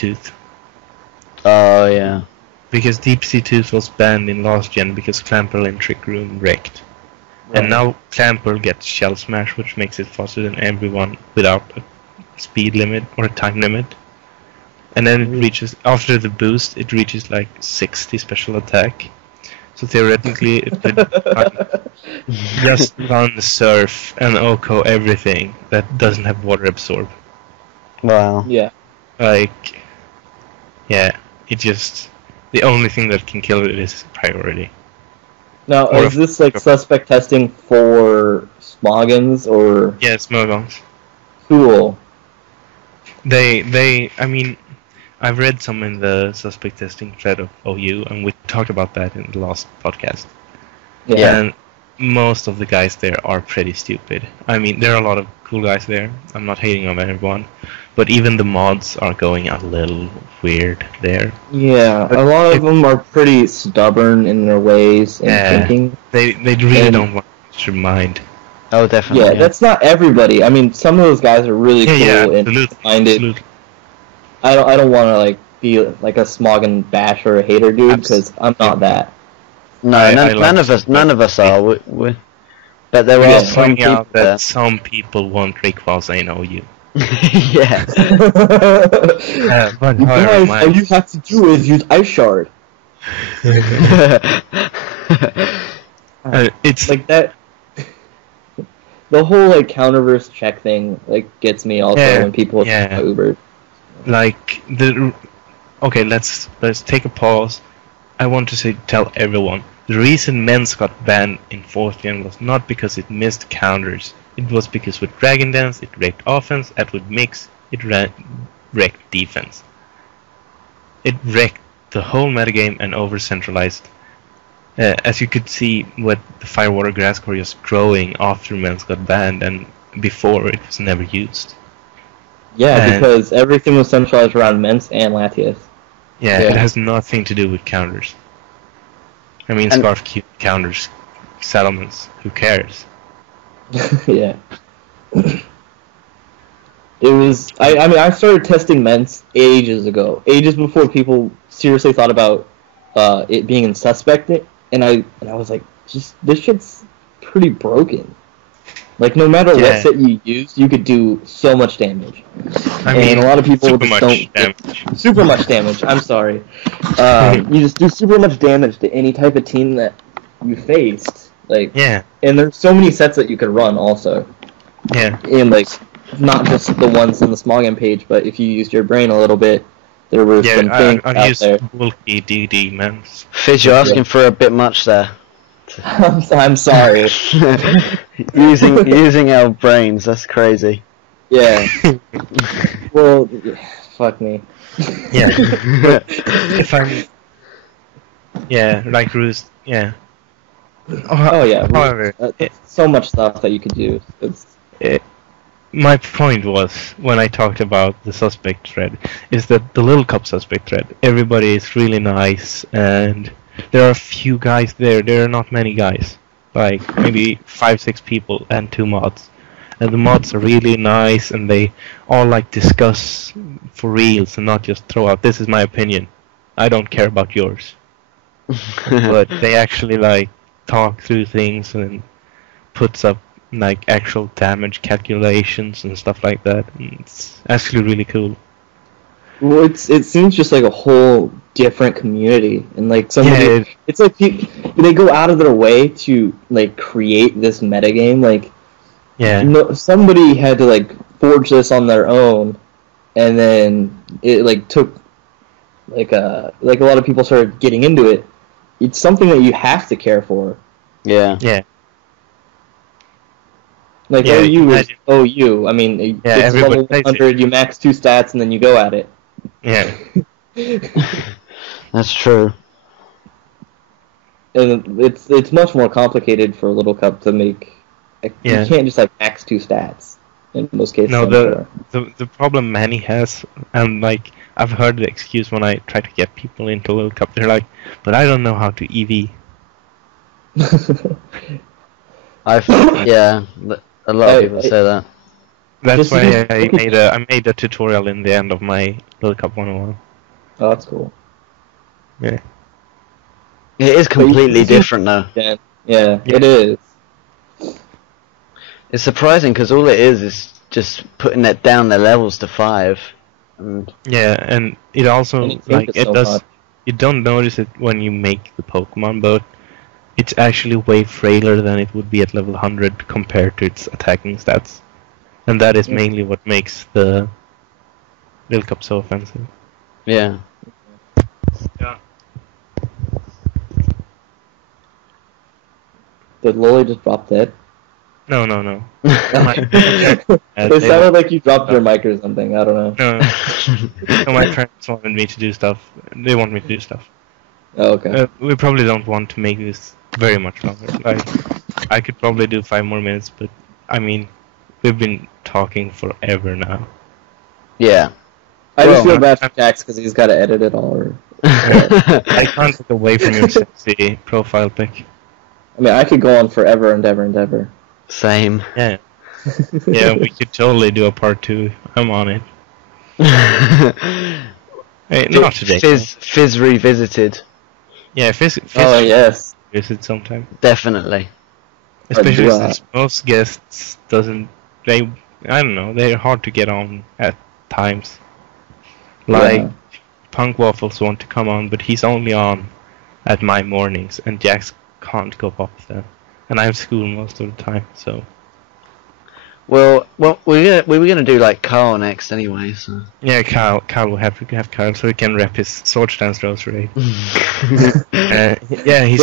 Tooth. Oh yeah. Because Deep Sea Tooth was banned in last gen because Clamperl in Trick Room wrecked. Right. And now Clamperl gets Shell Smash, which makes it faster than everyone without a speed limit or a time limit. And then it reaches, after the boost, it reaches like 60 special attack. So theoretically, it could just run Surf and Oko everything that doesn't have water absorb. Wow. Yeah. Like, yeah, it just, the only thing that can kill it is priority. Now, Or is this like suspect testing for Smoggins or? Yeah, Smoggins. Cool. I mean, I've read some in the suspect testing thread of OU, and we talked about that in the last podcast. Yeah. And most of the guys there are pretty stupid. I mean, there are a lot of cool guys there. I'm not hating on everyone, but even the mods are going a little weird there. Yeah, a lot of them are pretty stubborn in their ways and thinking. They really don't want to mind. Oh, definitely. Yeah, that's not everybody. I mean, some of those guys are really cool and minded. I don't want to like be like a Smoggin bash or a hater dude because I'm not that. No, none of us are. But there are some people that some people want Rayquaza in OU. Yeah. But guys, all you have to do is use Ice Shard. It's like that. The whole like counterverse check thing like gets me also when people Uber. Like okay, let's take a pause. I want to tell everyone the reason Men's got banned in 4th gen was not because it missed counters. It was because with Dragon Dance it wrecked offense, and with Mix it wrecked defense. It wrecked the whole metagame and over-centralized. As you could see with the Firewater Grass core just growing after Men's got banned, and before it was never used. Yeah, because everything was centralized around Mence and Latias. Yeah, it has nothing to do with counters. I mean, Scarf counters settlements. Who cares? Yeah. It was. I mean, I started testing Mence ages ago, ages before people seriously thought about it being in suspect. And I was like, this shit's pretty broken. Like, no matter what set you use, you could do so much damage. I mean, a lot of people super just much don't... damage. Super much damage, I'm sorry. You just do super much damage to any type of team that you faced. Like, and there's so many sets that you could run, also. Yeah. And, like, not just the ones in the Smoggin page, but if you used your brain a little bit, there were some things out there. Bulky DD, man. Fizz, you're asking for a bit much there. I'm sorry. using our brains, that's crazy. Yeah. Well, fuck me. Yeah. But if I'm... Yeah, like Roost, yeah. Oh yeah. However... so much stuff that you could do. My point was, when I talked about the suspect thread, is that the Little Cup suspect thread, everybody is really nice, and there are a few guys there. There are not many guys. Like, maybe 5-6 people and 2 mods. And the mods are really nice, and they all, like, discuss for reals and not just throw out, this is my opinion. I don't care about yours. But they actually, like, talk through things and puts up, like, actual damage calculations and stuff like that. And it's actually really cool. Well, it seems just like a whole different community, and like it's like they go out of their way to like create this metagame. Like, somebody had to like forge this on their own, and then it like took like a lot of people started getting into it. It's something that you have to care for. Yeah. Yeah. Like OU is OU. I mean, it's level 100. You max 2 stats, and then you go at it. Yeah. That's true. And it's much more complicated for a Little Cup to make. Like, you can't just like max 2 stats in most cases. No, the problem Manny has, and like I've heard the excuse when I try to get people into Little Cup, they're like, "But I don't know how to EV." A lot of people say that. That's why I made a tutorial in the end of my Lulle Cup 101. Oh, that's cool. Yeah. It is completely different though. Yeah, it is. It's surprising because all it is just putting that down the levels to 5. Yeah, and it also like it so does. much. You don't notice it when you make the Pokemon, but it's actually way frailer than it would be at level 100 compared to its attacking stats, and that is mainly what makes the Lulle Cup so offensive. Yeah. Yeah. Did Lulle just drop dead? No. It sounded like you dropped your mic or something. I don't know. No, my friends wanted me to do stuff. They want me to do stuff. Oh, okay. We probably don't want to make this very much longer. Like, I could probably do 5 more minutes, but I mean, we've been talking forever now. Yeah. I just feel bad for Jax because he's got to edit it all. I can't look away from your sexy profile pic. I mean, I could go on forever and ever and ever. Same. Yeah. Yeah, we could totally do a part 2. I'm on it. Hey, not today. Fizz revisited. Yeah, Fizz oh, yes. Visit sometime. Definitely. Especially since most guests I don't know, they're hard to get on at times. Like, Punk Waffles want to come on, but he's only on at my mornings, and Jax can't go up then. And I have school most of the time, so... Well, we were gonna do like Carl next anyway, so... Yeah, Carl will have to have Carl so he can rep his Sword Dance Rose Raid. Yeah, he's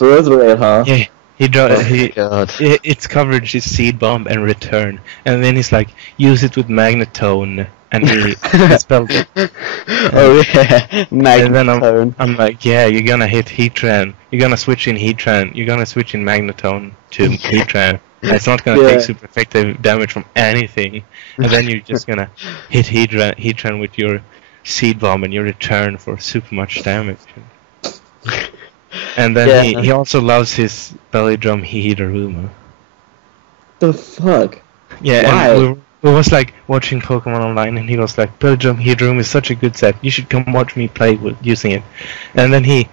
Rose Raid, huh? Yeah, its coverage is Seed Bomb and Return, and then he's like, use it with Magnetone, and he spelled it. Oh yeah, Magnetone. And then I'm like, yeah, you're gonna hit Heatran, you're gonna switch in Heatran, you're gonna switch in Magnetone to Heatran. It's not gonna take super effective damage from anything, and then you're just gonna hit Heatran with your Seed Bomb and your Return for super much damage. And then he also loves his belly drum Hihiraruma. The fuck? Yeah, why? And we was like watching Pokemon Online, and he was like, belly drum Hihiraruma is such a good set. You should come watch me play with using it. And then he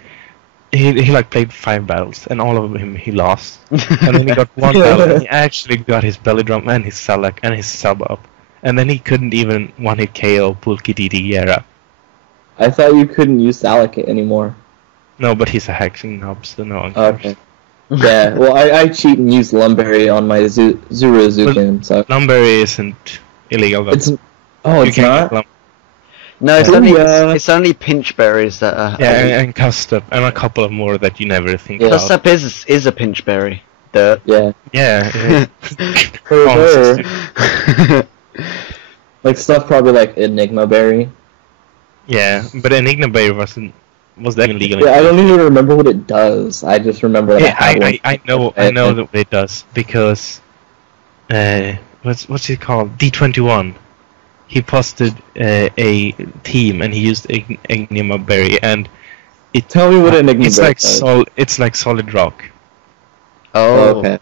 like played 5 battles, and all of them he lost. And then he got 1 battle, and he actually got his belly drum and his Salak and his sub up. And then he couldn't even one-hit KO Pulkididi Era. I thought you couldn't use Salak anymore. No, but he's a hexing knob, so no one cares. Okay. Yeah, well, I cheat and use Lumberry on my Zurozukin, so... Lumberry isn't illegal, though. It's not? No, it's only pinch berries that are... Yeah, and Custap, and a couple of more that you never think about. Custap is a pinch berry. Dirt. Yeah. Yeah. Like stuff probably like Enigma Berry. Yeah, but Enigma Berry was that illegal? Yeah, I don't even remember what it does. I just remember that I know what it does because what's it called? D21. He posted a team and he used Enigma Berry and it. Tell me what Enigma Berry does. It's like Solid Rock. Oh, okay.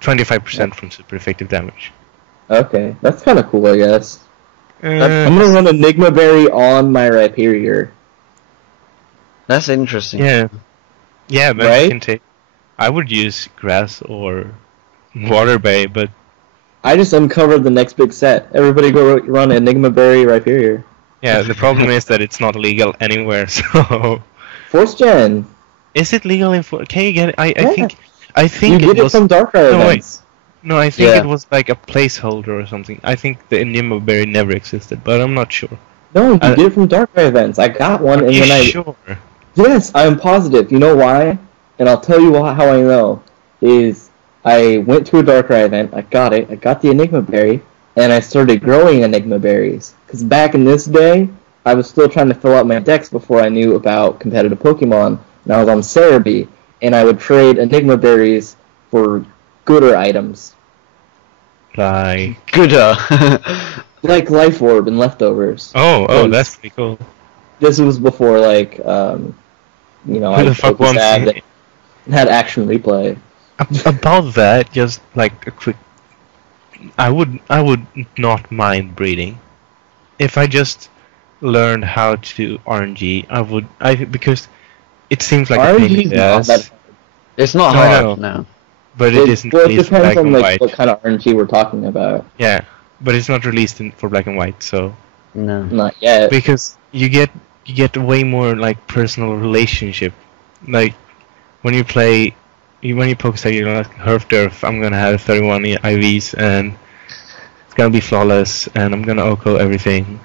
25% from super effective damage. Okay, that's kind of cool, I guess. I'm gonna run Enigma Berry on my Rhyperior. That's interesting. Yeah, but right? I would use Grass or Water Berry, but I just uncovered the next big set. Everybody go run Enigma Berry Rhyperior. Yeah, the problem is that it's not legal anywhere. So 4th Gen. Is it legal in? Can you get it? I think you get it from Darkrai events. No, I think it was like a placeholder or something. I think the Enigma Berry never existed, but I'm not sure. No, you get it from Darkrai events. I got one, and then sure? Yes, I'm positive. You know why? And I'll tell you how I know. Is I went to a Darkrai event, I got it, I got the Enigma Berry, and I started growing Enigma Berries. Because back in this day, I was still trying to fill out my decks before I knew about competitive Pokemon, and I was on Cerebi, and I would trade Enigma Berries for gooder items. Like... Gooder! Like Life Orb and Leftovers. Oh, that's pretty cool. This was before, like, Who the fuck wants it had action replay. About that, just like a quick I would not mind breeding if I just learned how to RNG. Because it seems like a pain RNG in is the not that ass. It's not No, I hard, know. no. But it isn't Well, it released depends black on and like white. what kind of RNG we're talking about. Yeah, but it's not released for black and white, so No. Not yet. because you get way more like personal relationship. Like when you play, when you focus out, you're like Herf Derf. I'm gonna have 31 IVs and it's gonna be flawless, and I'm gonna OHKO everything.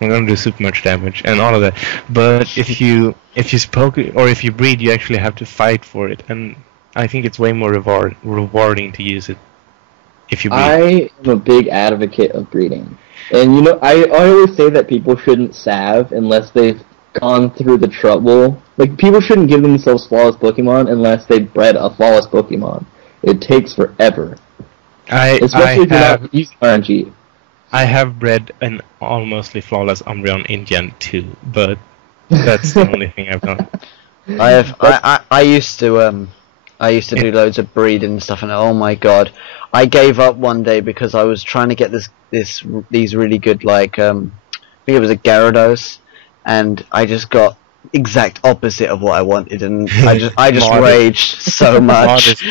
I'm gonna do super much damage and all of that. But if you spoke or if you breed, you actually have to fight for it, and I think it's way more rewarding to use it if you breed. I am a big advocate of breeding. And you know, I always say that people shouldn't salve unless they've gone through the trouble. Like, people shouldn't give themselves flawless Pokemon unless they've bred a flawless Pokemon. It takes forever. Especially if you're not using RNG. I have bred an almostly flawless Umbreon in Gen 2, but that's the only thing I've done. I used to do loads of breeding and stuff, and oh my god, I gave up one day because I was trying to get these really good, like I think it was a Gyarados, and I just got exact opposite of what I wanted, and I just raged so much.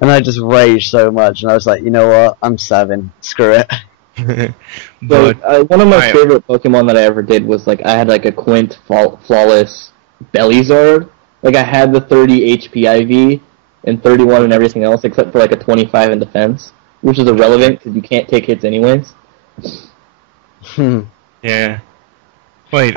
And I just raged so much, and I was like, you know what, I'm saving, screw it. But one of my favorite Pokemon that I ever did was like I had like a Quint flawless Bellizard. Like I had the 30 HP IV and 31 and everything else except for like a 25 in defense, which is irrelevant because you can't take hits anyways. Yeah. Wait.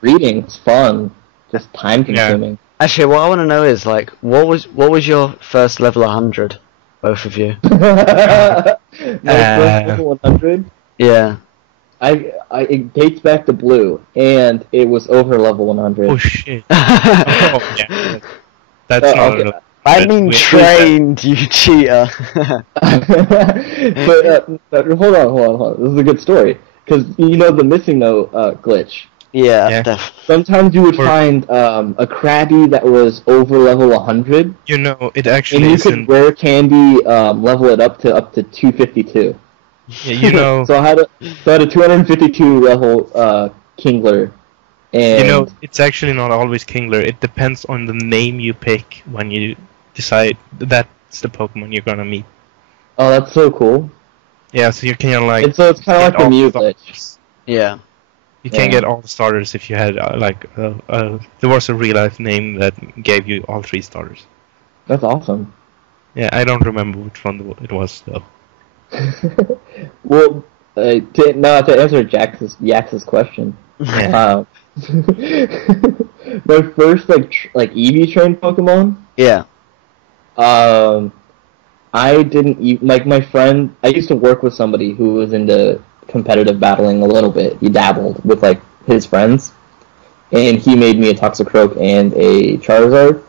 Breeding is fun, just time consuming. Yeah. Actually, what I want to know is like, what was your first level 100, both of you? My first level 100. Yeah. It dates back to Blue, and it was over level 100. Oh shit. Oh, yeah. That's not okay. I mean trained, you cheater. but hold on. This is a good story. Because you know the missing no glitch. Yeah. Sometimes you would find a Krabby that was over level 100. You know, it actually and you could rare candy level it up to 252. Yeah, you know. So I had a 252 level Kingler. And you know, it's actually not always Kingler. It depends on the name you pick when you decide that's the Pokemon you're gonna meet. Oh, that's so cool. Yeah, so you can like. It's kind of like the Mew glitch. Yeah. You can't get all the starters if you had there was a real life name that gave you all 3 starters. That's awesome. Yeah, I don't remember which one it was though. Well, to answer Jax's question, yeah. My first like EV trained Pokemon. Yeah. I didn't like my friend. I used to work with somebody who was into competitive battling a little bit. He dabbled with like his friends, and he made me a Toxicroak and a Charizard.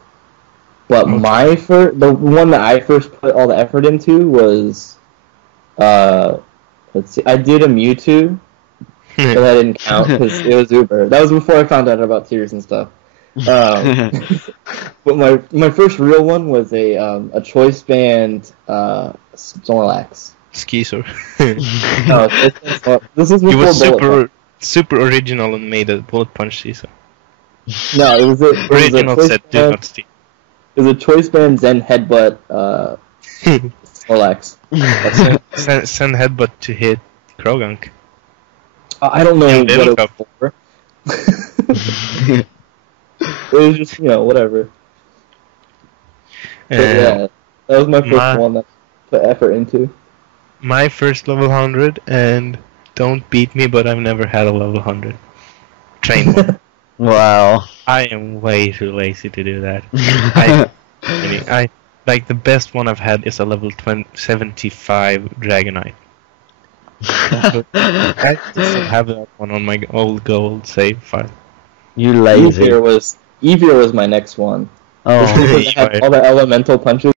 But the one that I first put all the effort into was, let's see, I did a Mewtwo, but that didn't count because it was Uber. That was before I found out about tiers and stuff. But my first real one was a choice band Snorlax. Skeezer. No, this is before he was Bullet super original and made a Bullet Punch Caesar. No, it was original set do not steal. It was a choice band Zen Headbutt Snorlax. Send Headbutt to hit Krogunk. I don't know what it was for. It was just, whatever. But yeah, that was my first one that I put effort into. My first level 100, and don't beat me, but I've never had a level 100. Train one. Wow. I am way too lazy to do that. I like the best one I've had is a level 75 Dragonite. I still have that one on my old gold save file. You lazy. Evier was my next one. Oh, it had all the elemental punches